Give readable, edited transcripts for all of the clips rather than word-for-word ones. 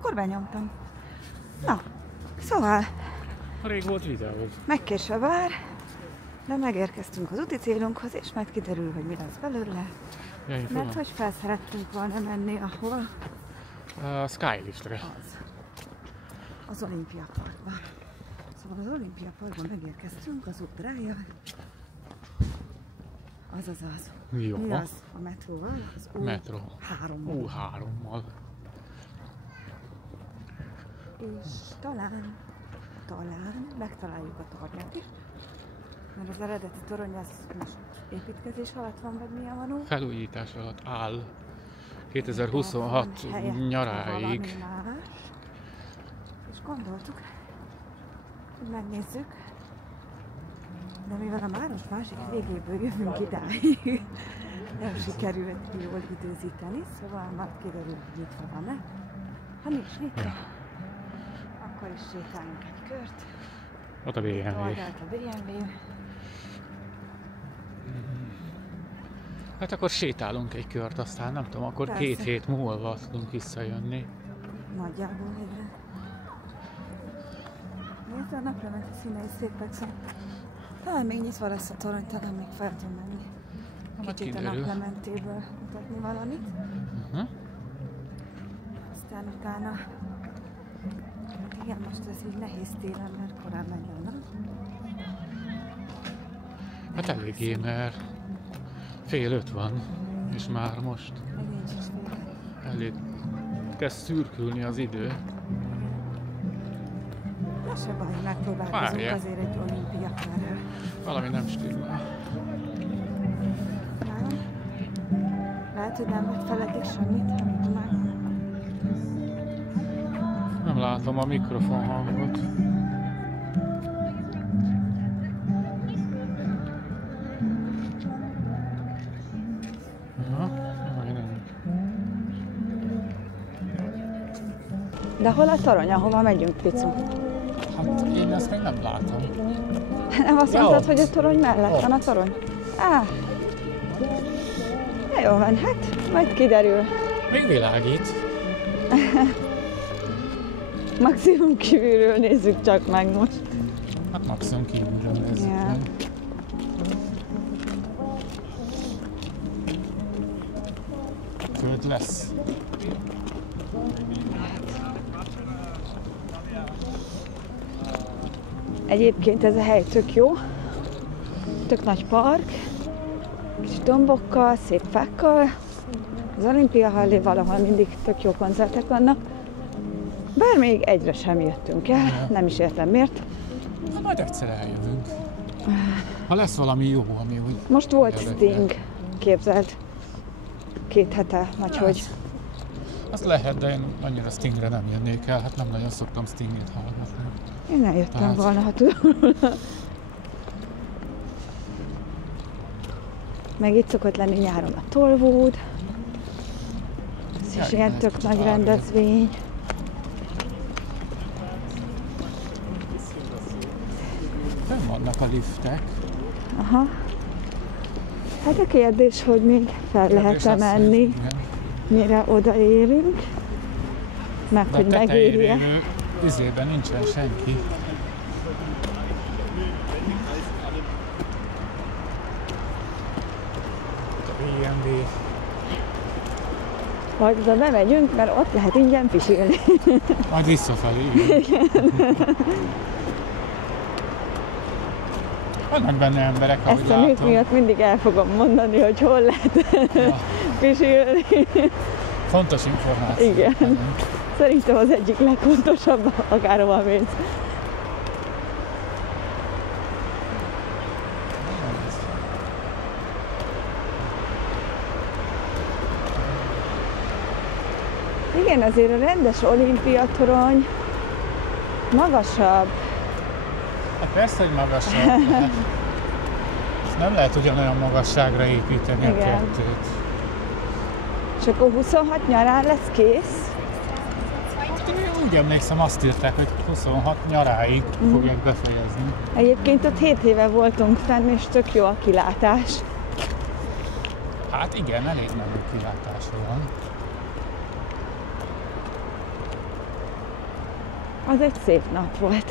Akkor benyomtam. Na, szóval... Rég volt videó. Megkésve vár, de megérkeztünk az úti célunkhoz, és majd kiderül, hogy mi lesz belőle. Mert hogy fel szerettünk volna menni ahova? A Skylift-re. Az Olimpia Parkba. Szóval az Olimpia Parkban megérkeztünk, az út drája. Az. Jó. Mi az? A metróval? Az Metro. U3-mal. És talán megtaláljuk a tornyát is. Mert az eredeti torony az most építkezés alatt van, vagy milyen van? Felújítás alatt áll 2026 nyaráig. És gondoltuk, hogy megnézzük, de mivel a város másik végéből jövünk idáig, nem sikerült jól időzíteni, szóval majd kiderül, hogy nyitva van-e. Ha nincs nyitva, akkor is sétálunk egy kört. Ott a BMW. Hát akkor sétálunk egy kört, aztán nem tudom, akkor persze. 2 hét múlva tudunk visszajönni. Nagyjából egyre. Nézd, a naplementi színei szépek, szóval talán még nyitva lesz a torony, talán még fel tudom menni. Kicsit a naplementéből mutatni valamit. Aztán utána... Igen, most ez így nehéz télen, mert korán megy a nap. Hát eléggé, mert 4:30 van, és már most elég kezd szürkülni az idő. Na se baj, megpróbálkozunk azért egy olimpiára. Valami nem stimmel. Lehet, hogy nem vagy feleddig semmit, amit már... Nem látom a mikrofon hangot. De hol a torony, ahova megyünk, Picu? Hát én ezt még nem látom. Nem azt mondtad, hogy a torony mellett van a torony? Jó van, hát majd kiderül. Még világít. Maximum kívülről nézzük csak meg most. Hát maximum kívülről nézzük meg. Föld lesz. Egyébként ez a hely tök jó. Tök nagy park. Kis dombokkal, szép fákkal. Az Olimpia Hallé valahol mindig tök jó koncertek vannak. Bár még egyre sem jöttünk el, nem is értem miért. Na, majd egyszer eljövünk. Ha lesz valami jó, ami úgy... Most volt Sting, képzeld. 2 hete, vagy hogy. Az lehet, de én annyira Stingre nem jönnék el, hát nem nagyon szoktam Stinget hallgatni. Én eljöttem volna, ha tudom. Meg itt szokott lenni nyáron a Tollwood. Ez is ilyen tök nagy rendezvény. Nem vannak a liftek. Aha. Hát a kérdés, hogy még fel lehet-e menni, mire odaérünk. Meg de hogy megéri-e. Üzében nincsen senki. BMW. Majd oda bemegyünk, mert ott lehet ingyen pisilni. Majd visszafelé. Vannak benne emberek, ahogy ezt a nők miatt mindig el fogom mondani, hogy hol lehet pisilni. Fontos információ. Igen. Szerintem az egyik legfontosabb, akárhova mész. Igen, azért a rendes olimpiatorony magasabb. Hát persze, hogy magasabb. Nem lehet ugyanolyan magasságra építeni a kettőt. És akkor 26 nyarán lesz kész? Hát én úgy emlékszem, azt írták, hogy 26 nyaráig fogják befejezni. Egyébként ott 7 éve voltunk fenn, és tök jó a kilátás. Hát igen, elég menő kilátása van. Az egy szép nap volt.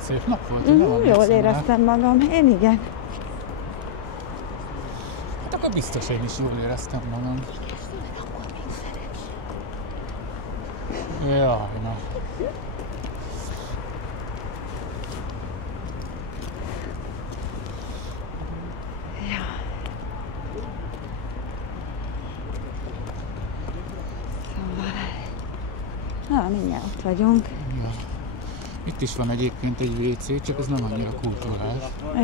Szép nap volt? Jól Jól éreztem magam. Én igen. Hát akkor biztos én is jól éreztem magam. Jaj, na. Na, mindjárt ott vagyunk. Ja. Itt is van egyébként egy WC, csak ez nem annyira kultúrás.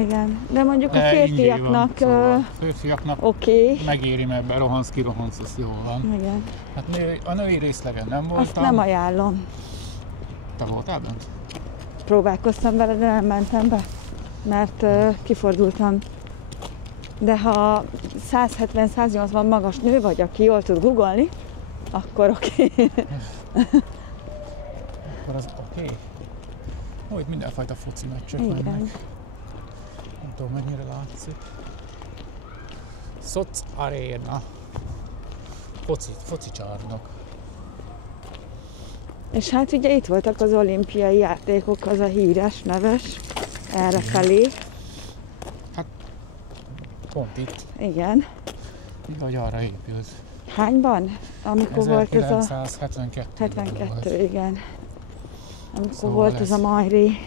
Igen, de mondjuk a De férfiaknak szóval férfiaknak oké. megéri, mert berohansz, kirohansz, az jól van. Igen. Hát a női részlegen nem voltam. Azt nem ajánlom. Te voltál bent? Próbálkoztam vele, de nem mentem be, mert kifordultam. De ha 170-180 magas nő vagy, aki jól tud googolni, akkor oké. Akkor az oké. Ó, itt mindenfajta foci meccsek mennek. Nem tudom, mennyire látszik. Soc Arena. Foci csarnok. És hát ugye itt voltak az olimpiai játékok, az a híres, neves, errefelé. Hát, pont itt. Igen. Vagy arra épült. Hányban? Amikor volt ez a... 1972. 72, igen. Amikor Szóval volt ez a Majri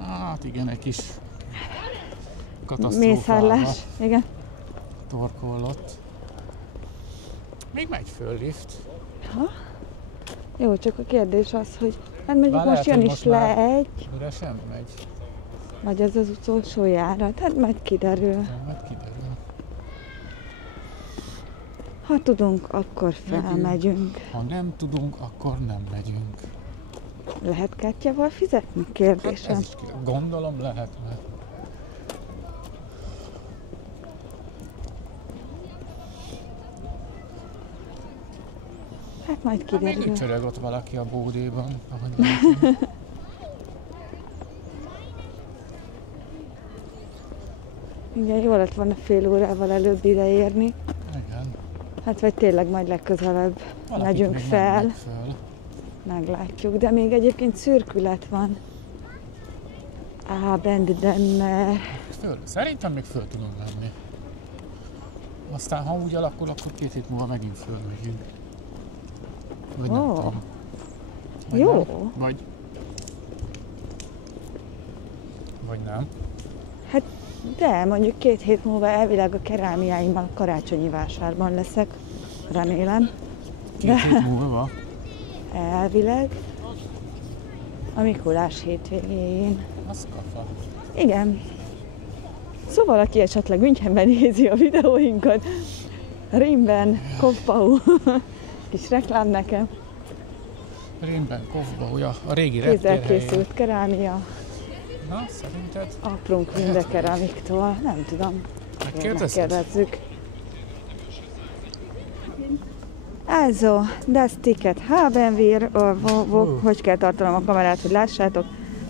Hát igen, egy kis katasztrófával mészárlás. Igen. torkollott. Még megy föl lift. Ha? Jó, csak a kérdés az, hogy hát mondjuk Már most lehet, jön hogy is most le már egy, Mire sem megy. vagy ez az utolsó járat, hát majd kiderül. Majd kiderül. Ha tudunk, akkor felmegyünk. Ha nem tudunk, akkor nem megyünk. Lehet kártyával fizetni? Hát Kérdésem. ez is gondolom lehet, mert Hát majd még kiderül. ücsörög ott valaki a bódéban, ahogy látom. Igen, jó lett volna fél órával előbb ideérni. Igen. Hát vagy tényleg majd legközelebb Valakik megyünk még fel. mennek föl. Meglátjuk, de még egyébként szürkület van. Bendenner. Szerintem még föl tudunk menni. Aztán ha úgy alakul, akkor 2 hét múlva megint fölmegyünk. Vagy nem tudom. Vagy Jó. Nem. Vagy nem. Hát de mondjuk 2 hét múlva elvileg a kerámiáimmal a karácsonyi vásárban leszek. Remélem. 2 hét múlva? Elvileg. A Mikulás hétvégén. Az kafa. Igen. Szóval, aki esetleg Münchenben nézi a videóinkat, Rimben, Kopau, kis reklám nekem. Rimben, Kopau, a régi Kézzel reptérhelyen. készült kerámia, Na, szerinted? aprunk minden keramiktól, nem tudom. Megkérdezed? Megkérdezzük. Also, das Ticket haben wir, hogy kell tartanom a kamerát, hogy lássátok.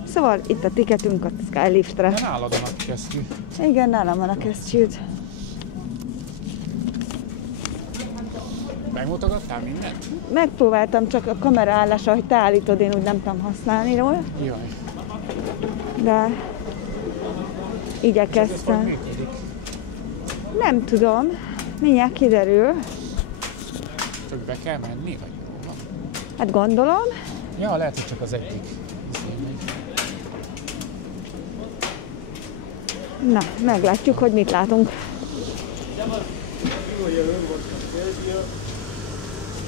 Szóval itt a ticketünk a Skyliftre. De nálad van a kesztyű. Igen, nálam van a kesztyűd. Megmutogattál mindent? Megpróbáltam, csak a kamera állása, hogy te állítod, én úgy nem tudom használni róla, Jaj. de Ez hogy igyekeztem. működik? Nem tudom, mindjárt kiderül. Csak be kell menni, vagy jó van? Hát gondolom. Ja, lehet, hogy csak az egyik. Na, meglátjuk, hogy mit látunk.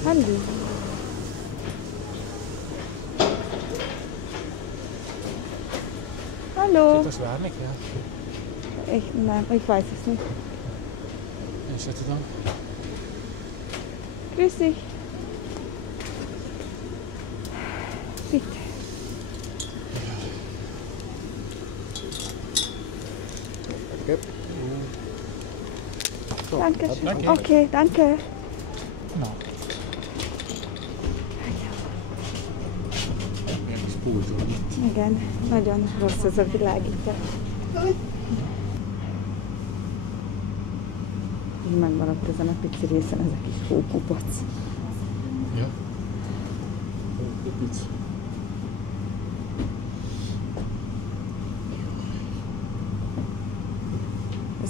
Hallo. Hallo. Das várni kell? Ich weiß es nicht. Én se tudom. Grüß dich. Bitte. Dankeschön. Danke. Okay, danke. Na. Milyen kis pult van itt. Igen, nagyon rossz ez a világítás. Így megmaradt ezen a pici részen ez a kis hókupac. Ja. Kupic.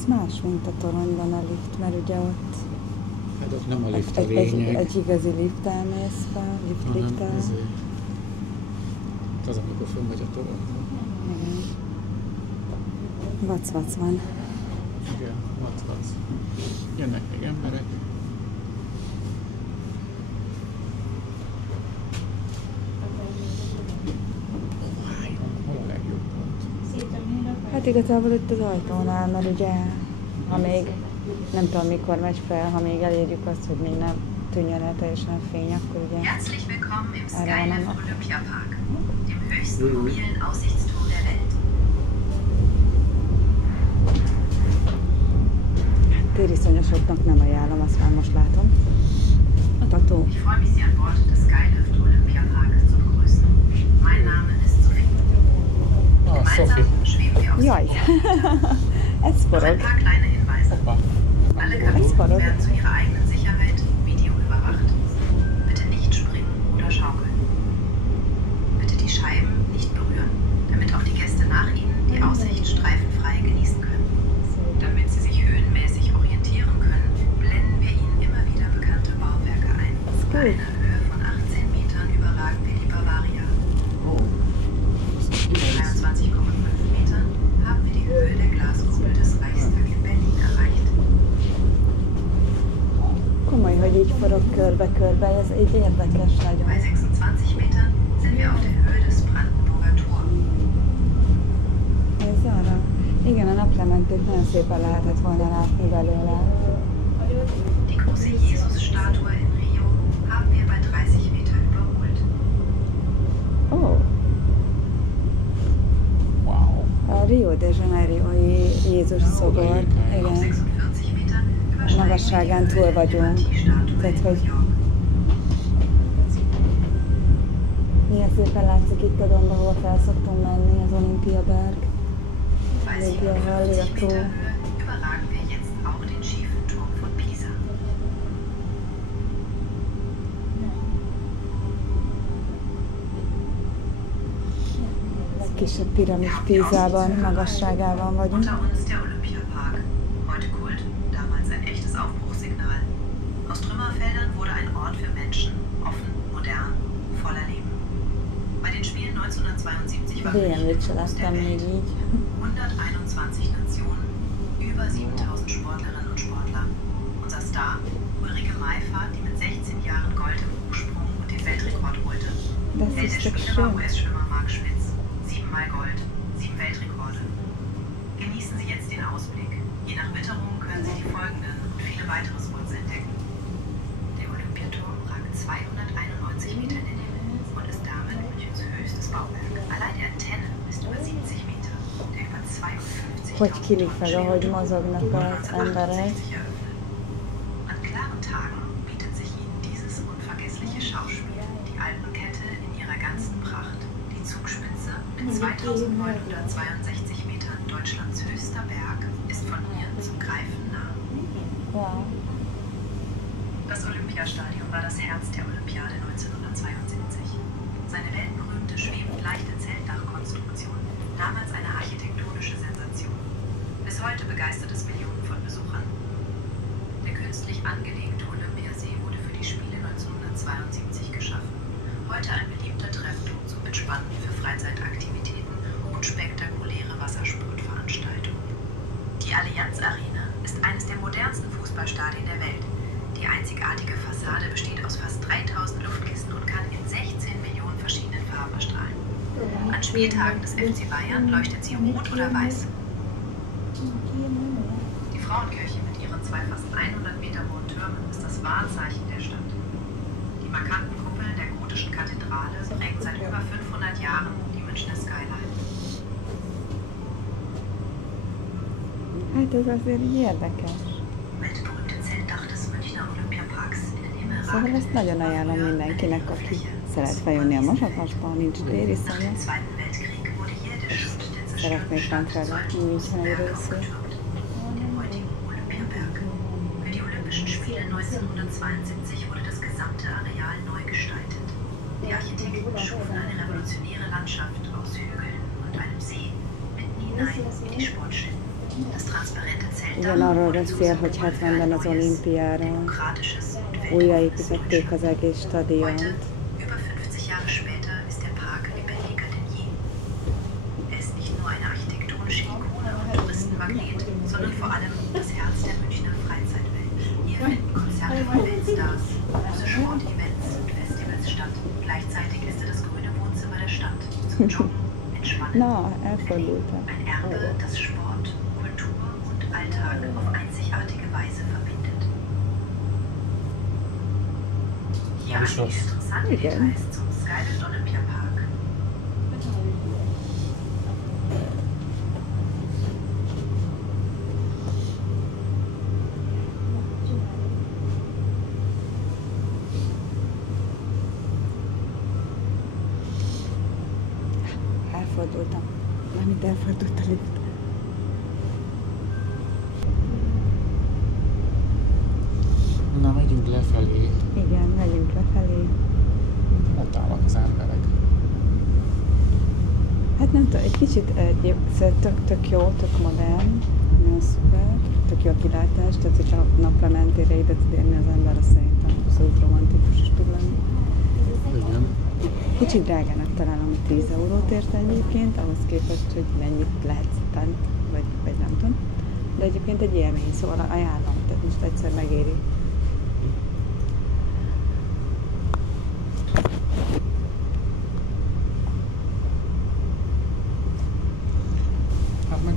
más, mint a toronyban a lift, mert ugye ott Hát ott nem a lift a egy lényeg, igazi lifttel mész fel, hanem lifttel. az, amikor fölmegy a toronyba. Igen. Vac van. Igen, vac. Jönnek még emberek. Hol a legjobb pont? Hát igazából itt az ajtónál, mert ugye, ha még nem tudom mikor megy fel, ha még elérjük azt, hogy még nem tűnjön el teljesen a fény, akkor ugye Herzlich willkommen im erre van Skylift annak. Olympiapark, dem höchsten mobilen Aussichtsturm der Welt. Tériszonyosoknak nem ajánlom, azt már most látom. A tató. Ich freue mich, Sie an Bord des Skylift Olympiaparks zu begrüßen. Mein Name ist Sophie. Sophie. Gemeinsam schweben wir auf Jaj, ez Noch forog. ein paar kleine Hinweise. Hoppa. Alle Kabinen verrückt. werden zu Ihrer eigenen Sicherheit videoüberwacht. Bitte nicht springen oder schaukeln. Bitte die Scheiben nicht berühren, damit auch die Gäste nach Ihnen die Aussicht streifenfrei genießen können. Damit Sie sich höhenmäßig orientieren können, blenden wir Ihnen immer wieder bekannte Bauwerke ein. Bei einer Höhe von 18 Metern überragen wir die Bavaria. Oh. Mit 23,5 Metern haben wir die Höhe der Glaskuppel des Reichstag in Berlin erreicht. Komoly, hogy így forog körbe-körbe, ez így érdekes nagyon. Bei 26 Metern sind wir auf der Höhe des Brandenburger Tor. Ez arra. Igen, a naplementét nagyon szépen lehetett volna látni belőle. Die große Jesus-Statue in Rio haben wir bei 30 Meter überholt. Ó, Wow. a Rio de Janeiro-i Jézus szobor. Auf Igen. 46 Meter übersteigen Magasságán wir die túl Höhe der vagyunk. Anti-Statue Tehát, in hogy New York. milyen szépen látszik itt a domb, ahol fel szoktunk menni, az Olympiaberg. Bei Olympia Hall, 47 a tó. Meter Höhe überragen wir jetzt auch den schiefen Turm von Pisa. Kisebb piramis Pízában, magasságában vagyunk. Unter uns der Olympiapark. Heute Kult, damals ein echtes Aufbruchssignal. Aus Trümmerfeldern wurde ein Ort für Menschen, offen, modern, voller Leben. Bei den Spielen 1972 waren BMW-t se aus der láttam még Welt. így. 121 Nationen, über 7000 Sportlerinnen und Sportler. Unser Star, Ulrike Maifahrt, die mit 16 Jahren Gold im Hochsprung und den Weltrekord holte. Das Held ist der doch Spiele war schön. US-Schwimmer Marc Schmitz. 7-mal Gold, 7 Weltrekorde. Genießen Sie jetzt den Ausblick. Je nach Witterung können Sie die folgenden und viele weitere Spots entdecken. Der Olympiaturm ragt 291 Meter in den Himmel und ist damit Münchens höchstes Bauwerk. Allein die Antenne ist über 70 Meter, der über 52 Hogy kilik meg, ahogy mozognak az emberek. An klaren Tagen bietet sich Ihnen dieses unvergessliche Schauspiel, die Alpenkette in ihrer ganzen Pracht, die Zugspitze mit 2962 Metern Deutschlands höchster Berg, ist von hier zum Greifen nah. Wow. Das Olympiastadion war das Herz der Olympiade 1972. Seine weltberühmte schwebend leichte Zeltdachkonstruktion, damals eine architektonische Sensation. Bis heute begeistert es Millionen von Besuchern. Der künstlich angelegte Olympiasee wurde für die Spiele 1972 geschaffen. Heute ein beliebter Treffpunkt zum Entspannen für Freizeitaktivitäten und spektakuläre Wassersportveranstaltungen. Die Allianz Arena ist eines der modernsten Fußballstadien der Welt. Die einzigartige Fassade besteht aus fast 3000 Luftkissen und kann in 16 Millionen verschiedenen Farben erstrahlen. An Spieltagen des FC Bayern leuchtet sie rot oder weiß. Die Frauenkirche mit ihren zwei fast 100 Meter hohen Türmen ist das Wahrzeichen der Stadt. Die markanten Kuppeln der gotischen Kathedrale prägen seit über 500 Jahren die Münchner Skyline. Hát ez azért így érdekes. Weltberühmte Zeltdach des Münchner Olympiaparks in den Himmel Szóval ragt. ezt nagyon ajánlom mindenkinek, aki szeret feljönni a Mosatosba, nincs Nach tériszonya. dem Zweiten Weltkrieg wurde hier der Schutt der Szeretnék zerstörten fent Stadt felrakni München egy részét. aufgetürmt, den heutigen Olympiaberg. Für die Olympischen Spiele 1972 wurde das gesamte Areal neu gestaltet. Die Architekten schufen eine revolutionäre Landschaft aus Hügeln und einem See mitten hinein in die Sportstätten. Das transparente Zeltdach Ugyanarról wurde beszél, hogy zusammengebaut für 70-ben ein az neues, olimpiára demokratisches und újjáépítették az egész Heute, stadiont. über 50 Jahre später, ist der Park lebendiger denn je. Er ist nicht nur eine architektonische Ikone und Touristenmagnet, sondern vor allem das Herz der Münchner Freizeitwelt. Hier finden Konzerte von Weltstars, große Sportevents und Festivals statt. Gleichzeitig ist er das grüne Wohnzimmer der Stadt. Zum Joggen, Entspannen, Na, elfordultam. ein Erbe, das Sport, Kultur und Alltag auf einzigartige Weise verbindet. Hier Aber einige Schloss. interessante Igen. Details zum Skylift Olympiapark. Elfordultam. Mármint elfordult a lift. Na, megyünk lefelé. Igen, megyünk lefelé. Ott állnak az emberek. Hát nem tudom, egy kicsit tök jó, tök modern, nagyon szuper, tök jó a kilátás, tehát hogyha naplementére ide tud érni az ember, az szerintem abszolút romantikus is tud lenni. Igen. Kicsit drágának találom, hogy 10 eurót ért egyébként, ahhoz képest, hogy mennyit lehet fent, vagy nem tudom. De egyébként egy élmény, szóval ajánlom, tehát most egyszer megéri. Hát meg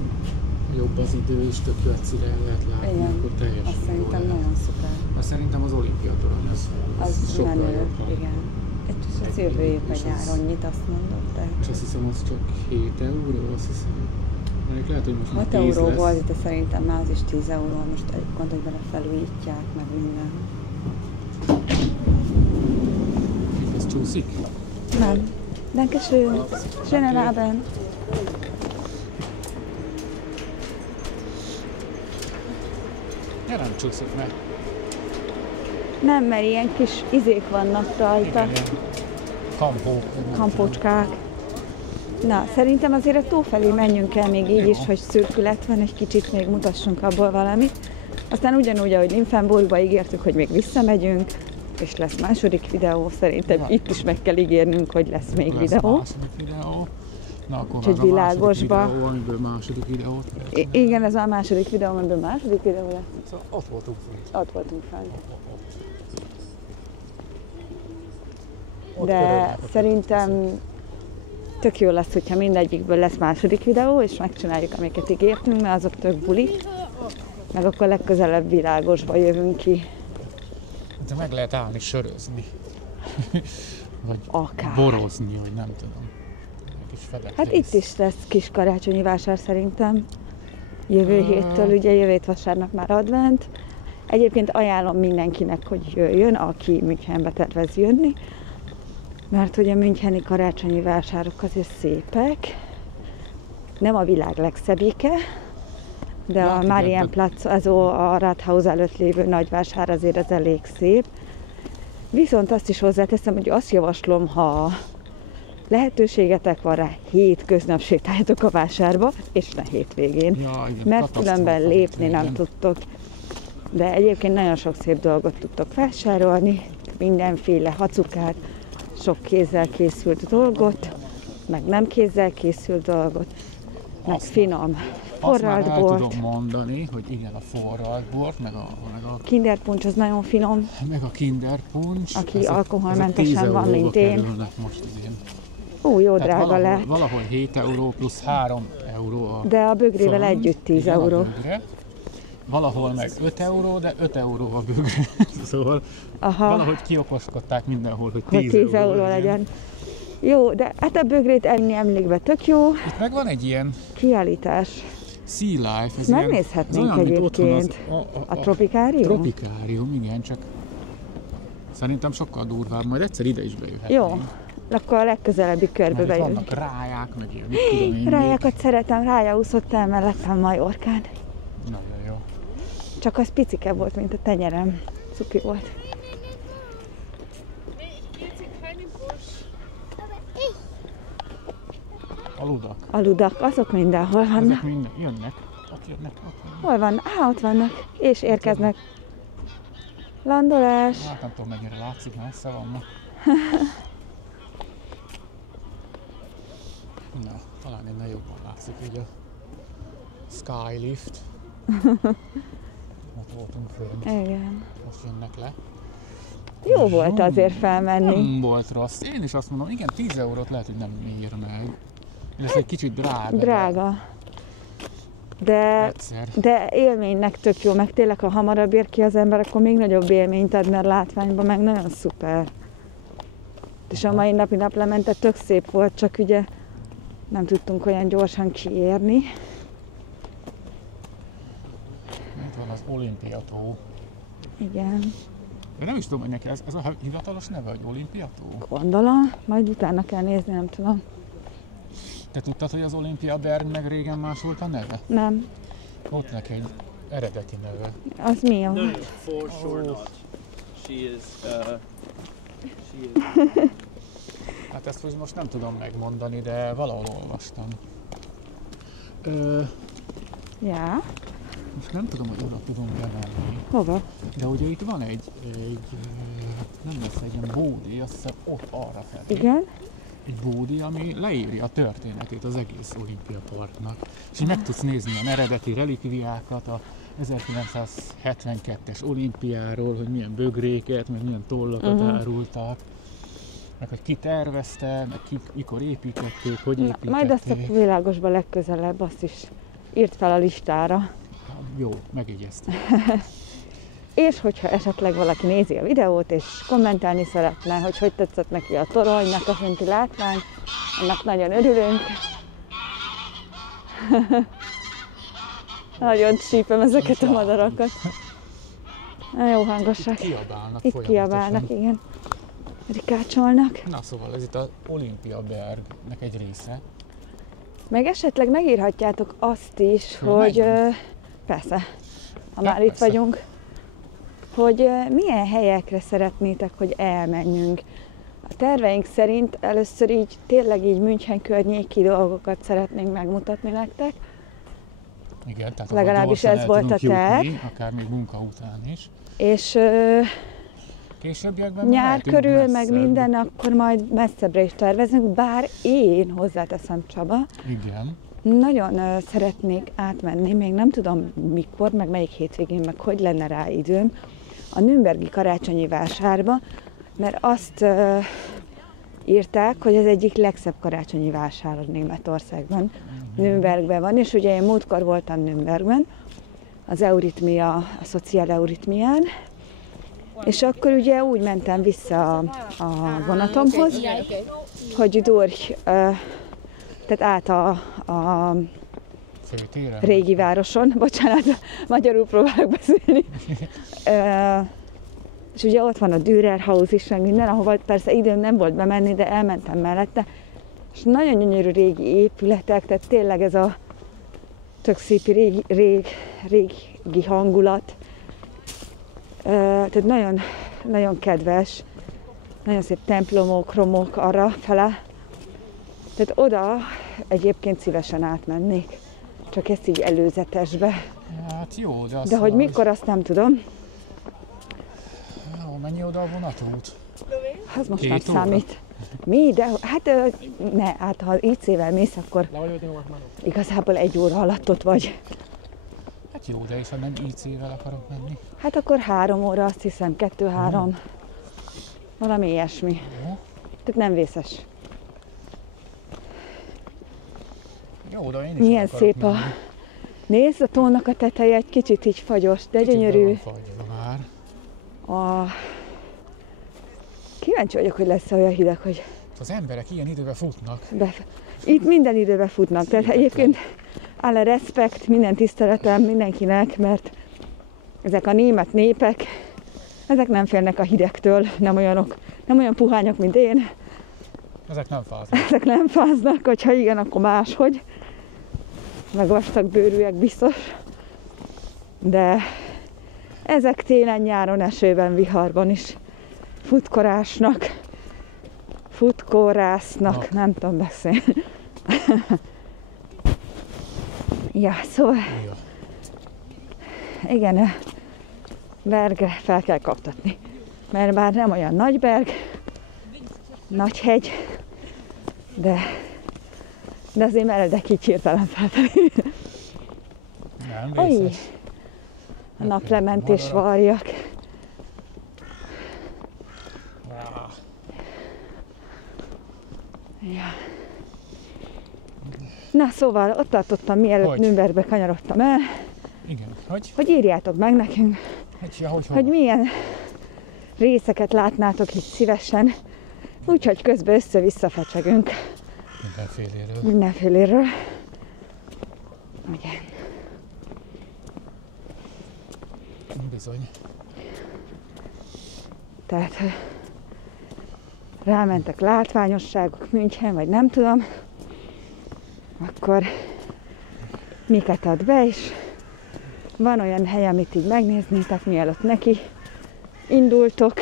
jobb az idő is, tök jó egyszerűen el lehet látni, Igen, akkor teljesen azt jó szerintem lehet. nagyon szuper. Mert szerintem az olimpiatorony az sokkal menő, jobb. igen. És az jövő évben nyáron nyit, azt mondod, de... És azt hiszem, az csak 7 euró, azt hiszem. Mondjuk lehet, hogy most 6 már 10 euró lesz. volt, de szerintem már az is 10 euró, most egy gondolj bele, felújítják, meg minden. Itt ez csúszik? Nem. Dankeschön. Schönen Abend. Ja, nem csúszik, mert Nem, mert ilyen kis izék vannak rajta, igen, ilyen kampók. kampócskák. Na, szerintem azért a tó felé menjünk el még így Jó. is, hogy szürkület van, egy kicsit még mutassunk abból valamit. Aztán ugyanúgy, ahogy Nymphenburgba ígértük, hogy még visszamegyünk, és lesz második videó, szerintem Ja. itt is meg kell ígérnünk, hogy lesz még Lesz videó. második videó. Na akkor Úgyhogy az a második világosba. videó, amiből második videót. Igen, ez a második videó, amiből második videó lesz. Szóval ott voltunk fent. Ott voltunk fent. Ott De körülbelül. szerintem tök jó lesz, hogyha mindegyikből lesz második videó, és megcsináljuk, amiket ígértünk, mert azok tök bulik. Meg akkor legközelebb Világosba jövünk ki. De meg lehet állni sörözni. Vagy Akár. borozni, vagy nem tudom. Egy kis fedett Hát rész. itt is lesz kis karácsonyi vásár szerintem. Jövő héttől, ugye jövő hét vasárnap már advent. Egyébként ajánlom mindenkinek, hogy jöjjön, aki Münchenbe tervez jönni. Mert hogy a müncheni karácsonyi vásárok azért szépek. Nem a világ legszebbike, de Ja, a igen, Marienplatz, az a Rathaus előtt lévő nagyvásár azért az elég szép. Viszont azt is hozzáteszem, hogy azt javaslom, ha lehetőségetek van rá, hétköznap sétáljatok a vásárba, és ne hétvégén. Ja, igen, Mert különben katasztrófa lépni nem hétvégén. tudtok. De egyébként nagyon sok szép dolgot tudtok vásárolni, mindenféle hacukát, sok kézzel készült dolgot, meg nem kézzel készült dolgot, meg Azt finom Azt már forralt el bort. tudom mondani, hogy igen, a forralt bort, meg a Kinder puncs az nagyon finom, Kinder Punch. Aki alkoholmentesen ezek 10 van, mint euróba én. kerülnek most idén. jó Tehát drága lett. valahol 7 euró plusz 3 euró a De a bögrével fönt, együtt 10 igen, a euró. bögre. Valahol meg 5 euró, de 5 euró a bögre. Szóval Aha, valahogy kiokoskodták mindenhol, hogy hogy 10, 10 euró legyen. Jó, de hát a bögrét enni emlékbe tök jó. Itt meg van egy ilyen Kiállítás. Sea Life. Ez Megnézhetnénk ilyen, ez olyan, mint otthon egyébként. A tropikárium? Tropikárium, igen, csak szerintem sokkal durvább. Majd egyszer ide is bejöhetnénk. Jó, akkor a legközelebbi körbe Mert itt bejövünk. vannak ráják, meg ilyen, mit tudom én még. Rájákat szeretem, rája úszott el mellettem Majorkán. Nagyon jó. Csak az picike volt, mint a tenyerem. Cuki volt. A ludak. A ludak, azok mindenhol Ezek vannak. minden jönnek. Ott jönnek. Hol van? Ott vannak. És érkeznek. Landolás. Hát nem tudom, mennyire látszik, messze vannak. Na, talán innen jobban látszik így a Skylift. Ott voltunk fönt. Igen. Most jönnek le. Jó volt azért felmenni. Nem volt rossz. Én is azt mondom, igen, 10 eurót lehet, hogy nem ér meg. Ez egy kicsit drága. Drága. Egyszer. De élménynek tök jó, meg tényleg, ha hamarabb ér ki az ember, akkor még nagyobb élményt ad, mert látványban meg nagyon szuper. És a mai napi naplemente tök szép volt, csak ugye nem tudtunk olyan gyorsan kiérni. Itt van az Olimpia tó. Igen. De nem is tudom, hogy neki ez a hivatalos neve, hogy Olimpia tó? Gondolom, majd utána kell nézni, nem tudom. Te tudtad, hogy az Olympia Berg meg régen más volt a neve? Nem. Volt neki egy eredeti neve. Az mi? No, for sure not. She is. Hát ezt most nem tudom megmondani, de valahol olvastam. Ja. Most nem tudom, hogy oda tudunk bemenni. Hova? De ugye itt van egy nem lesz egy ilyen bódé, azt hiszem ott arra felé. Igen. Egy bódé, ami leírja a történetét az egész Olimpia Parknak. És így meg tudsz nézni ilyen eredeti relikviákat a 1972-es olimpiáról, hogy milyen bögréket, meg milyen tollakat árultak, meg hogy ki tervezte, meg mikor építették, hogy építették. Majd azt a világosba legközelebb, azt is írt fel a listára. Jó, megjegyeztem. És hogyha esetleg valaki nézi a videót, és kommentálni szeretne, hogy tetszett neki a toronynak a fenti látvány, annak nagyon örülünk. Nagyon csípem ezeket a madarakat. Nagyon jó hangosak. Itt kiabálnak, igen. Rikácsolnak. Na szóval ez itt az Olimpia Bergnek egy része. Meg esetleg megírhatjátok azt is, hogy persze, ha már itt vagyunk, hogy milyen helyekre szeretnétek, hogy elmenjünk. A terveink szerint először így tényleg így München környéki dolgokat szeretnénk megmutatni nektek. Igen, tehát legalábbis ez volt a terv. Akár még munka után is. És későbbiekben nyár körül, meg minden, akkor majd messzebbre is tervezünk, bár én hozzáteszem, Csaba. Igen. Nagyon szeretnék átmenni, még nem tudom mikor, meg melyik hétvégén, meg hogy lenne rá időm, a nürnbergi karácsonyi vásárba, mert azt írták, hogy az egyik legszebb karácsonyi vásár Németországban, Nürnbergben van, és ugye én múltkor voltam Nürnbergben, az Eurythmia, a Szociál Eurythmián, és akkor ugye úgy mentem vissza a vonatomhoz, hogy tehát át a régi városon, bocsánat, magyarul próbálok beszélni. És ugye ott van a Dürerhaus is, meg minden, ahova persze időm nem volt bemenni, de elmentem mellette. És nagyon gyönyörű régi épületek, tehát tényleg ez a tök szép régi hangulat. Tehát nagyon, nagyon kedves, nagyon szép templomok, romok arra fele. Tehát oda egyébként szívesen átmennék, csak ezt így előzetesbe. Hát jó, de de hogy mikor, azt nem tudom. Jó, mennyi oda a vonatút? Az most nem számít. Mi? De hát ha IC-vel mész, akkor igazából 1 óra alatt ott vagy. Hát jó, de és ha nem IC-vel akarok menni? Hát akkor 3 óra, azt hiszem, 2-3. Valami ilyesmi. Jó. Tehát nem vészes. Jó, de én is milyen szép menni. Nézd, a tónak a teteje egy kicsit így fagyos, de kicsit gyönyörű. Már. Kíváncsi vagyok, hogy lesz olyan hideg, hogy... Az emberek ilyen időben futnak. Itt minden időben futnak, tehát egyébként áll a respekt, minden tiszteletem mindenkinek, mert ezek a német népek, ezek nem félnek a hidegtől, nem olyan puhányok, mint én. Ezek nem fáznak. Ezek nem fáznak, hogyha igen, akkor máshogy. Meg vastag bőrűek biztos. De ezek télen, nyáron, esőben, viharban is futkorásznak, nem tudom beszélni. Ja, szóval Ja. igen, a bergre fel kell kaptatni. Mert bár nem olyan nagy berg, nagy hegy, de azért meredek így hirtelen felfelé. Nem Oj, vészes. a naplementés varjak. Á, Ja. Na szóval ott tartottam, mielőtt Hogy? Nürnbergbe kanyarodtam el, igen, hogy írjátok meg nekünk, hogy milyen részeket látnátok itt szívesen, úgyhogy közben össze-vissza-fecsegünk Mindenféléről. mindenféléről. Igen. Bizony. Tehát rámentek látványosságok München, vagy nem tudom, akkor miket ad be, és van olyan hely, amit így megnéznétek, mielőtt neki indultok,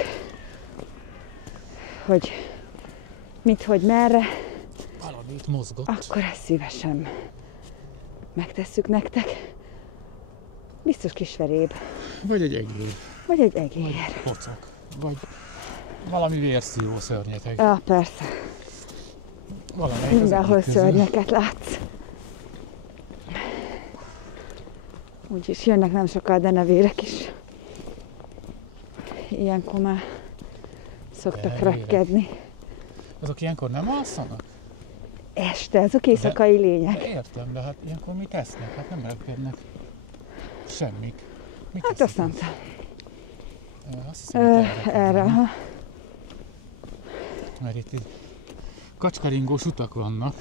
hogy mit, hogy merre, Valamit mozgott. akkor ezt szívesen megtesszük nektek. Biztos kisveréb, Vagy egy egér. vagy egy egér. Pocak. Vagy valami vérszívó szörnyeteg. Ja, persze, Valamelyik az mindenhol egyik közül. szörnyeket látsz. Úgyis jönnek nem sokkal a denevérek is. Ilyenkor már szoktak Denevérek. repkedni. Azok ilyenkor nem alszanak? Este, azok éjszakai lények. De értem, de hát ilyenkor mit tesznek? Hát nem repkednek. Semmik. Mit Hát teszik azt nem tudom. Azt hiszem, hogy Erre, aha. Mert itt kacskaringós utak vannak.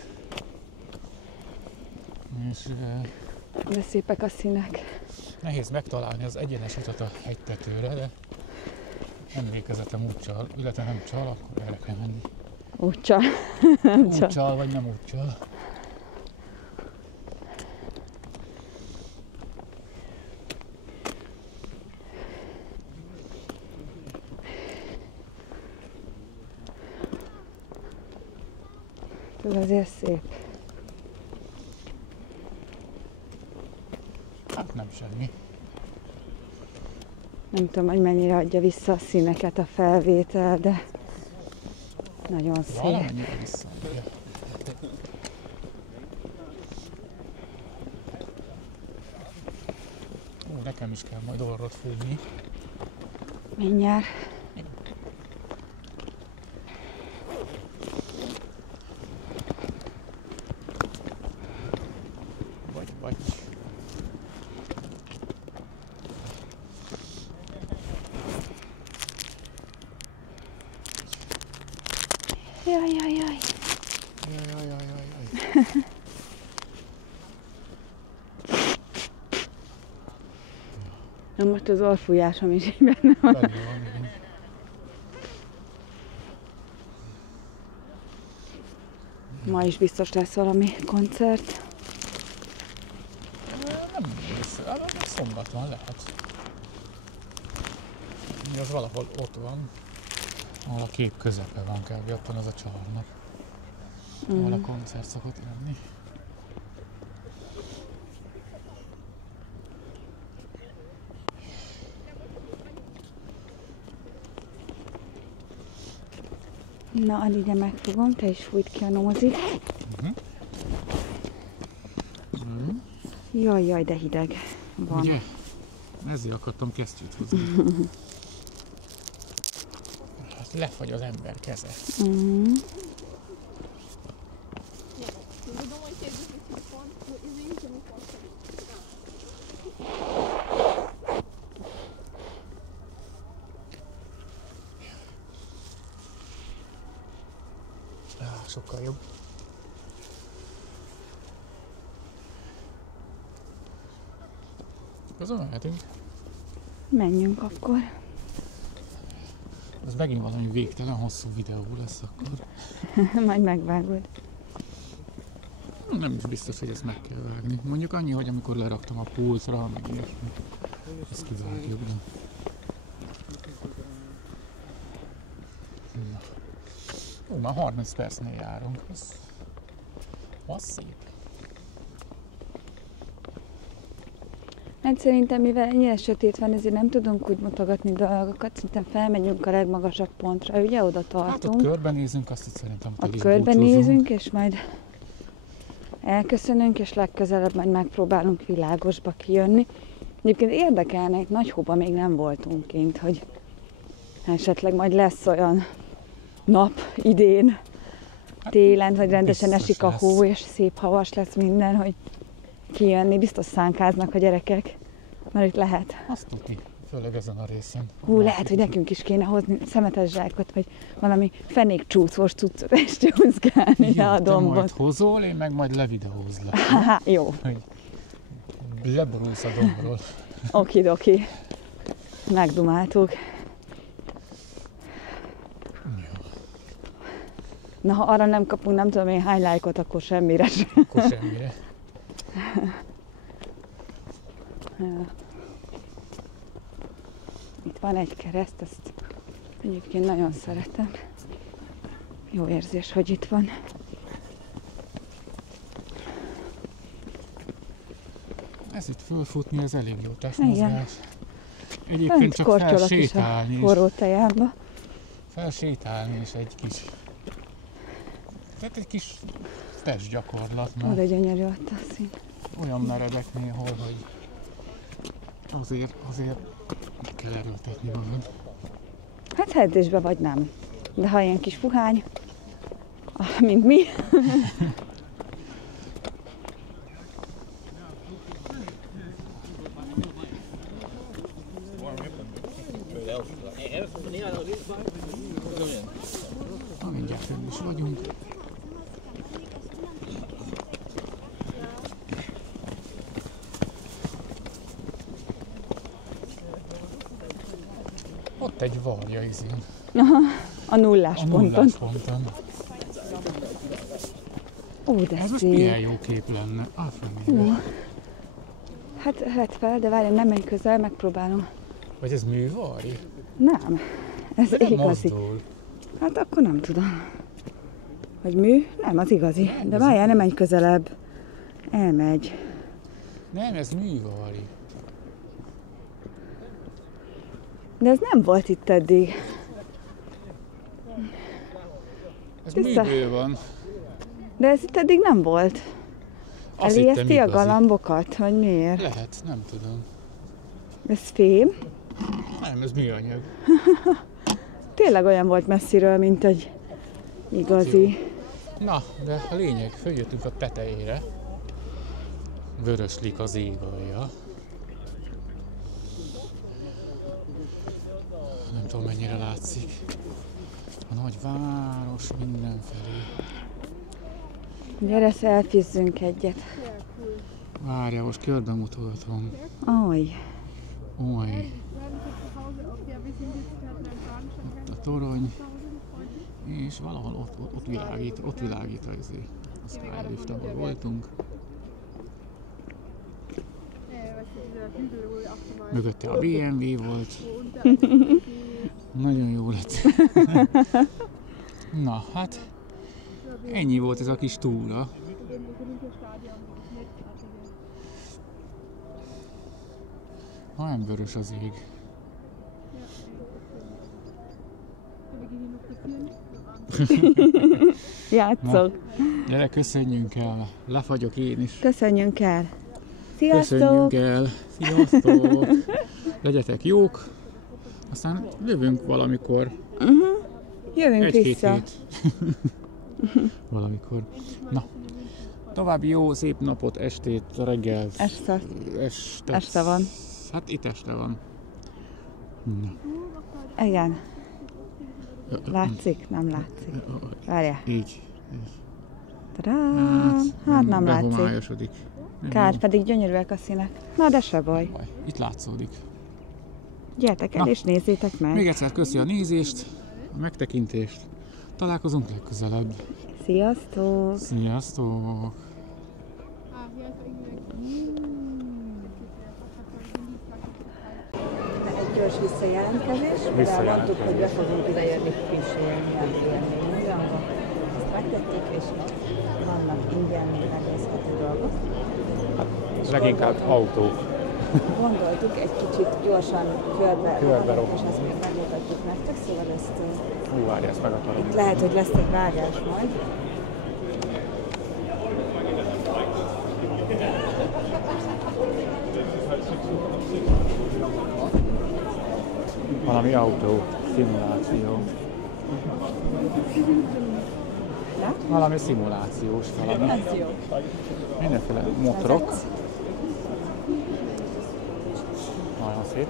És De szépek a színek. nehéz megtalálni az egyenes utat a hegytetőre, de emlékezetem útcsal, illetve nem csal, akkor erre kell menni. Úgycsal. Útcsal vagy nem útcsal. Ez azért szép. Hát nem semmi. Nem tudom, hogy mennyire adja vissza a színeket a felvétel, de nagyon szép. Valamennyire visszaadja. Ó, nekem is kell majd orrot fújni. Mindjárt. Vagy. Jaj. Jaj. Na most az orrfújásom is így benne van. Belül van, igen. Ma is biztos lesz valami koncert. Nem hiszem, hát szombat van, lehet. Mi az valahol ott van, ahol a kép közepe van kb. Ott van az a csarnok, ahol a koncert szokott lenni. Na, ide megfogom, te is fújt ki a nózit. Jaj, de hideg van. Ugye? Ezért akartam kesztyűt hozni. Hát lefagy az ember keze. Mhm. Sokkal jobb. Azon mehetünk. Menjünk akkor. Ez megint valami végtelen hosszú videó lesz akkor. Majd megvágod. Nem is biztos, hogy ezt meg kell vágni. Mondjuk annyi, hogy amikor leraktam a pultra, meg ilyesmi. Ezt kivágjuk, de... Na. Ó, már 30 percnél járunk. Az szép. Hát szerintem, mivel ennyire sötét van, ezért nem tudunk úgy mutogatni dolgokat. Szerintem felmegyünk a legmagasabb pontra, ugye oda tartunk. Hát ott körbenézünk, azt itt szerintem ott körbenézünk, és majd elköszönünk, és legközelebb majd megpróbálunk világosba kijönni. Egyébként érdekelne, itt Nagyhóban még nem voltunk kint, hogy esetleg majd lesz olyan nap idén, télen, hogy rendesen esik a hó, és szép havas lesz minden, hogy kijönni. Biztos szánkáznak a gyerekek, mert itt lehet. Azt tudni, főleg ezen a részen. Lehet, hogy nekünk is kéne hozni szemetes zsákot, vagy valami fenékcsúszós cuccot, és csúszkálni a dombot. Te majd hozol, én meg majd levideózlak. Jó. Hogy leborulsz a dombról. Okidoki. Megdumáltuk. Na, ha arra nem kapunk, nem tudom én hány lájkot, akkor semmire sem. Akkor semmire. Itt van egy kereszt, ezt egyébként nagyon szeretem. Jó érzés, hogy itt van. Ez itt fölfutni, ez elég jó testmozgás. Egyébként Önt csak felsétálni is. Forró tejába. Felsétálni is egy kis... Tehát egy kis testgyakorlat. Oda gyönyörű ott a szín. Olyan meredek néhol, hogy azért kell erőltetni magad. Hát edzésbe vagy nem. De ha ilyen kis fuhány, mint mi. Mindjárt fenn is vagyunk. Ott egy varja izén. A nullás ponton. Ó, de ez most szép. milyen jó kép lenne. Hát fel, de várj, nem menj közel, megpróbálom. Vagy ez művarj? Nem, ez de igazi. Mozdul. Hát akkor nem tudom. Vagy mű? Nem, az igazi. De várjál, nem menj közelebb. Elmegy. Nem, ez művarj. De ez nem volt itt eddig. Ez műből van. De ez itt eddig nem volt. Elijeszti a galambokat, vagy miért? Lehet, nem tudom. Ez fém? Nem, ez műanyag. Tényleg olyan volt messziről, mint egy igazi. Na, de a lényeg, följöttünk a tetejére. Vöröslik az ég alja. Nem tudom, mennyire látszik. A nagy város mindenfelé. Gyere, szelfizzünk egyet. Várjál, most körbe mutogatom. Oj. Oj. Ott a torony. És valahol ott világít a Skylift, ahol voltunk. Mögötte a BMW volt. Nagyon jó lett. Na, hát ennyi volt ez a kis túra. Olyan vörös az ég. Játszok. Gyere, köszönjünk el. Lefagyok én is. Köszönjünk el. Sziasztok! Köszönjünk el. Sziasztok! Legyetek jók. Aztán jövünk valamikor. Jövünk vissza. Hét. Valamikor. Na, további jó, szép napot, estét, reggel. Este van. Hát itt este van. Na. Igen. Látszik? Nem látszik. Várjál. Így. Tadám! Hát nem látszik. Kár, Jó. pedig gyönyörűek a színek. Na, de se baj. Itt látszódik. Gyertek el és nézzétek meg. Még egyszer köszi a nézést, a megtekintést. Találkozunk legközelebb. Sziasztok! Sziasztok! Egy gyors visszajelentkezés. Mondtuk, hogy be fogunk idejönni kísérni a élménymúzeumban. Ezt megtettük, és vannak ingyen megnézhető dolgok. Leginkább autók. gondoltuk egy kicsit gyorsan körbe rohanunk, és ezt még megmutatjuk nektek, szóval ezt... Várj, ezt meg akarom. Itt lehet, hogy lesz egy vágás majd. Valami autó szimuláció. Valami szimulációs valami. Ez jó. Mindenféle motorok. Nagyon szép.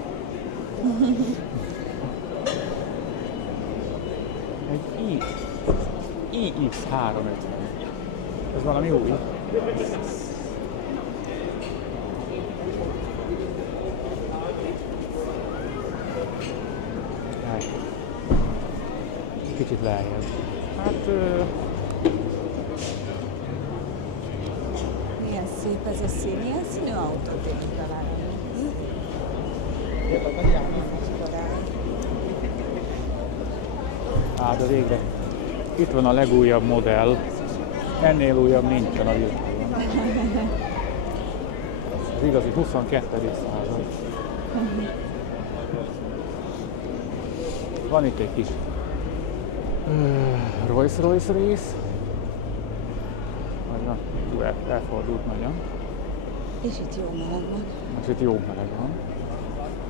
Egy iX350. Ez valami új. Kicsit lejjebb. Hát... Milyen szép ez a szín, milyen színű autót tudjuk találni. Hát de végre. Itt van a legújabb modell. Ennél újabb nincsen a világon. Ez igazi 22. század. Van itt egy kis Rolls-Royce rész. Nagyon elfordult nagyon. És itt jó meleg van. És itt jó meleg van.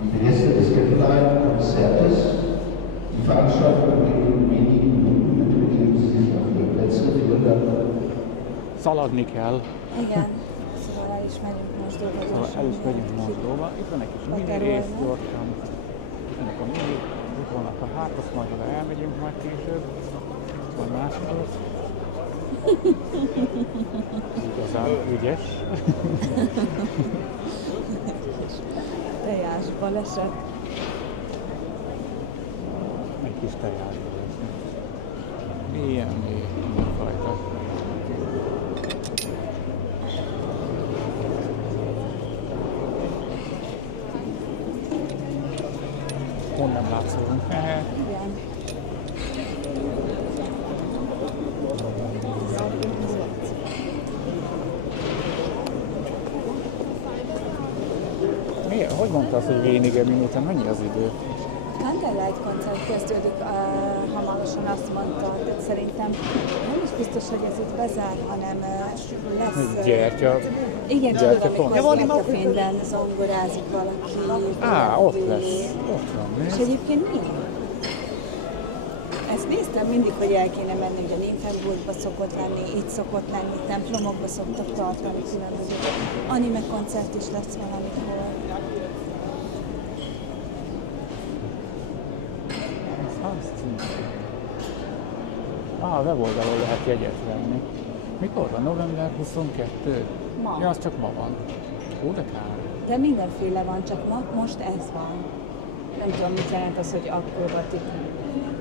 Die Gäste des Generalkonzertes, die Veranstaltung beginnt in wenigen Minuten, bitte begeben Sie sich auf Ihre Plätze, wir werden Szaladni kell. Igen, szóval el is megyünk Mosdóba. Szóval el is megyünk Mosdóba. Itt van egy kis mini rész gyorsan. Itt vannak a mini, itt vannak a hát, azt majd oda elmegyünk majd később. Vagy máskor. Igazán ügyes. Tejás baleset. Egy kis tejás baleset. Ilyen fajta. Pont nem látszódunk. Igen. Miért? Hogy mondta azt, hogy wenige Minuten? Mennyi az idő? Candlelight koncert kezdődik hamarosan, azt mondta, tehát szerintem nem is biztos, hogy ez itt bezár, hanem lesz... Gyertya. Igen, tudod, amikor pont. gyertyafényben zongorázik valaki. Ott lesz. Ott van, És nézd. egyébként mi? Ezt néztem mindig, hogy el kéne menni, ugye Nymphenburgba szokott lenni, itt szokott lenni, templomokba szoktak tartani különböző. Anime koncert is lesz valamikor. A weboldalon lehet jegyet venni. Mikor van? November 22? Ma. Ja, az csak ma van. Ó, de kár. De mindenféle van, csak most ez van. Nem tudom, mit jelent az, hogy akrobatik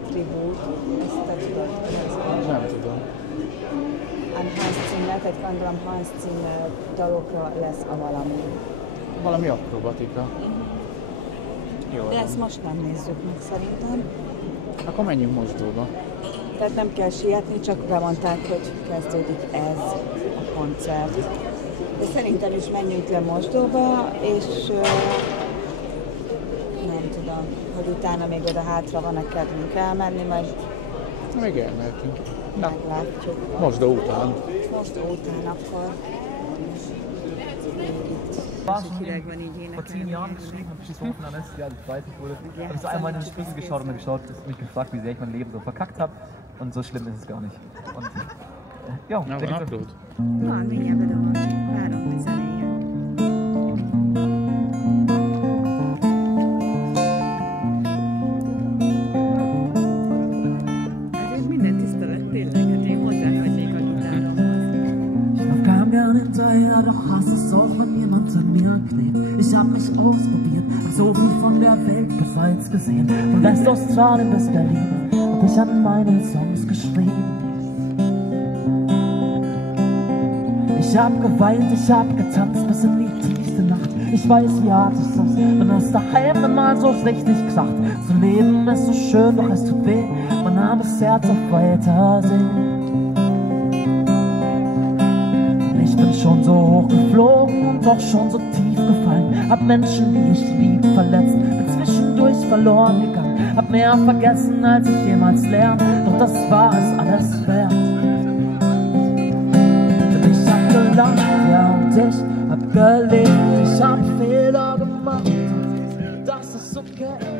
tribút. Ezt te tudod, hogy ez van. Nem tudom. Hans Zimmer, tehát gondolom Hans Zimmer dalokra lesz a valami. Valami akrobatika. Jó. De ezt most nem nézzük meg szerintem. Akkor menjünk Mosdóba. Tehát nem kell sietni, csak bemondták, hogy kezdődik ez a koncert. De szerintem is menjünk le Mosdóba, és nem tudom, hogy utána még oda hátra van-e kedvünk elmenni, majd Még elmehetünk. Na, meglátjuk. Mosdó után. Mosdó után akkor Vor 10 Jahren geschrieben, habe ich getroffen, dann ist, ja, ich weiß, ich wurde, habe ich so einmal in die Spiegel geschaut und habe geschaut, mich gefragt, wie sehr ich mein Leben so verkackt habe. Und so schlimm ist es gar nicht. Und ja, Na, der van geht so. upload. van, mindjárt bedobom, várom, hogy zenéljen. Azért minden tisztelet, tényleg, hát én hozzáhagynék a gitáromhoz. Ich kam gern hinterher, doch hasse es auch, wenn jemand an mir klebt. Ich hab mich ausprobiert, hab so viel von der Welt bereits gesehen. Von Westaustralien bis Berlin hab ich an meine Songs geschrieben. Ich hab geweint, ich hab getanzt bis in die tiefste Nacht. Ich weiß, wie hart es ist, wenn es daheim immer so richtig kracht. Zu leben ist so schön, doch es tut weh, mein armes Herz auf Weitersehen. Ich bin schon so hoch hochgeflogen und doch schon so tief gefallen. Hab Menschen, die ich lieb, verletzt, bin zwischendurch verloren gegangen. Hab mehr vergessen, als ich jemals lerne, doch das war es alles wert. Denn ich hab gelacht, ja, und ich hab gelebt. Ich hab Fehler gemacht, das ist okay.